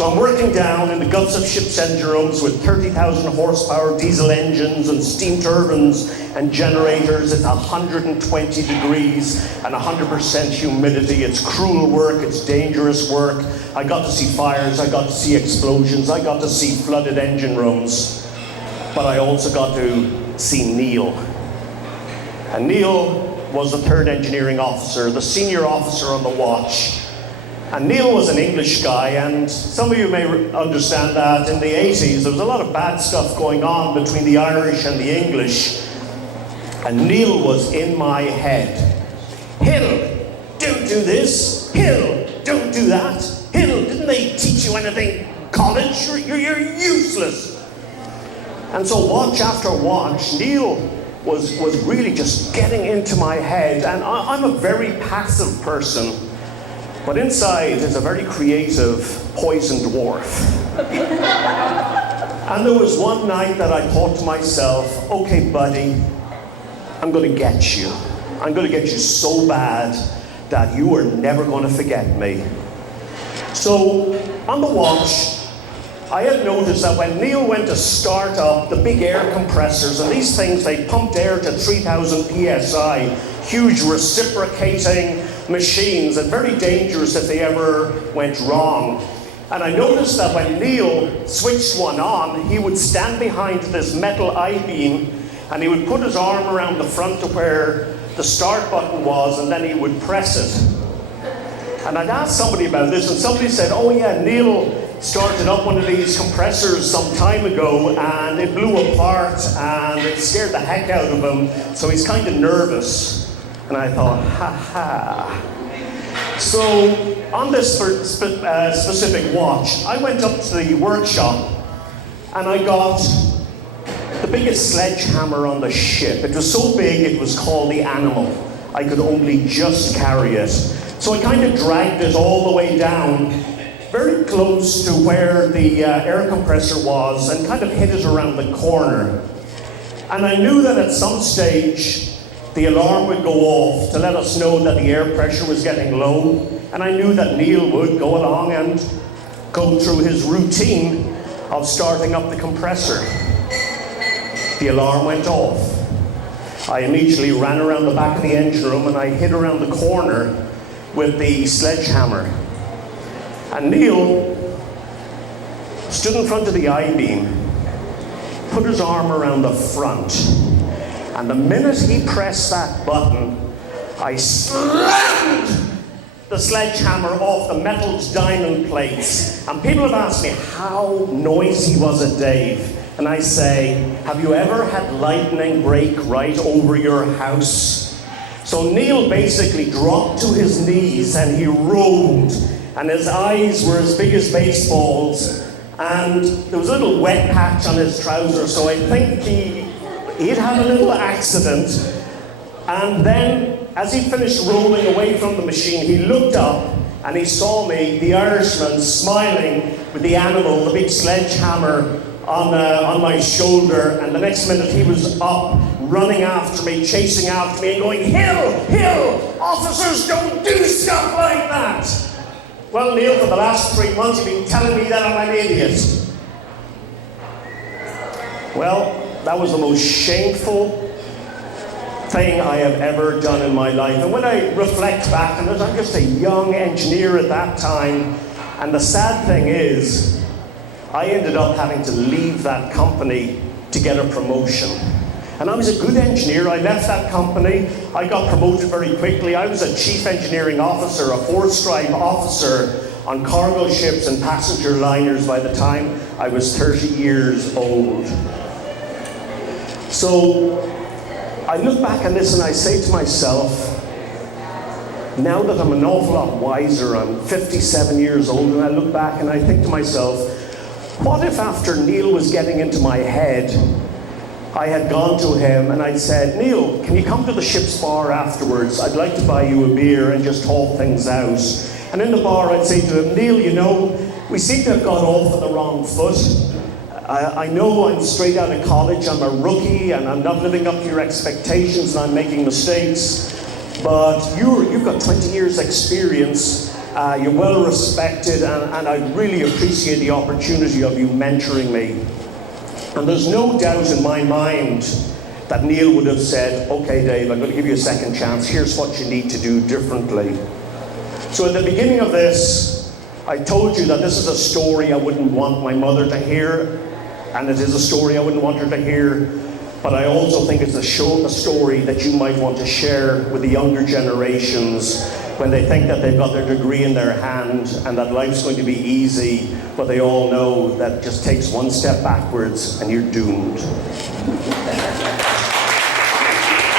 So I'm working down in the guts of ship's engine rooms with 30,000 horsepower diesel engines and steam turbines and generators. It's 120 degrees and 100% humidity. It's cruel work, it's dangerous work. I got to see fires, I got to see explosions, I got to see flooded engine rooms. But I also got to see Neil. And Neil was the third engineering officer, the senior officer on the watch. And Neil was an English guy, and some of you may understand that in the 80s there was a lot of bad stuff going on between the Irish and the English. And Neil was in my head. Hill, don't do this. Hill, don't do that. Hill, didn't they teach you anything in college? You're useless. And so watch after watch, Neil was really just getting into my head. And I'm a very passive person. But inside is a very creative poison dwarf. And there was one night that I thought to myself, okay buddy, I'm going to get you. I'm going to get you so bad that you are never going to forget me. So on the watch, I had noticed that when Neil went to start up the big air compressors, and these things, they pumped air to 3,000 psi, huge reciprocating machines, and very dangerous if they ever went wrong. And I noticed that when Neil switched one on, he would stand behind this metal I-beam and he would put his arm around the front to where the start button was, and then he would press it. And I'd asked somebody about this, and somebody said, oh yeah, Neil started up one of these compressors some time ago and it blew apart and it scared the heck out of him, so he's kind of nervous. And I thought, ha. So on this specific watch, I went up to the workshop and I got the biggest sledgehammer on the ship. It was so big, it was called the Animal. I could only just carry it. So I kind of dragged it all the way down, very close to where the air compressor was, and kind of hit it around the corner. And I knew that at some stage, the alarm would go off to let us know that the air pressure was getting low. And I knew that Neil would go along and go through his routine of starting up the compressor. The alarm went off. I immediately ran around the back of the engine room and I hid around the corner with the sledgehammer. And Neil stood in front of the I-beam, put his arm around the front, and the minute he pressed that button, I slammed the sledgehammer off the metal diamond plates. And people have asked me, how noisy was it, Dave? And I say, have you ever had lightning break right over your house? So Neil basically dropped to his knees and he rolled, and his eyes were as big as baseballs, and there was a little wet patch on his trousers, so I think he'd had a little accident. And then, as he finished rolling away from the machine, he looked up and he saw me, the Irishman, smiling with the Animal, the big sledgehammer on my shoulder. And the next minute he was up, running after me, chasing after me, and going, Hill, Hill, officers don't do stuff like that. Well, Neil, for the last 3 months you've been telling me that I'm an idiot. Well, that was the most shameful thing I have ever done in my life. And when I reflect back on it, I'm just a young engineer at that time. And the sad thing is, I ended up having to leave that company to get a promotion. And I was a good engineer. I left that company. I got promoted very quickly. I was a chief engineering officer, a 4-stripe officer on cargo ships and passenger liners by the time I was 30 years old. So I look back on this and I say to myself, now that I'm an awful lot wiser, I'm 57 years old, and I look back and I think to myself, what if after Neil was getting into my head, I had gone to him and I'd said, Neil, can you come to the ship's bar afterwards? I'd like to buy you a beer and just talk things out. And in the bar I'd say to him, Neil, you know, we seem to have got off on the wrong foot. I know I'm straight out of college, I'm a rookie, and I'm not living up to your expectations, and I'm making mistakes. But you've got 20 years experience, You're well respected, and I really appreciate the opportunity of you mentoring me. And there's no doubt in my mind that Neil would have said, okay, Dave, I'm going to give you a second chance. Here's what you need to do differently. So at the beginning of this, I told you that this is a story I wouldn't want my mother to hear, and it is a story I wouldn't want her to hear, but I also think it's a story that you might want to share with the younger generations when they think that they've got their degree in their hand and that life's going to be easy, but they all know that it just takes one step backwards and you're doomed.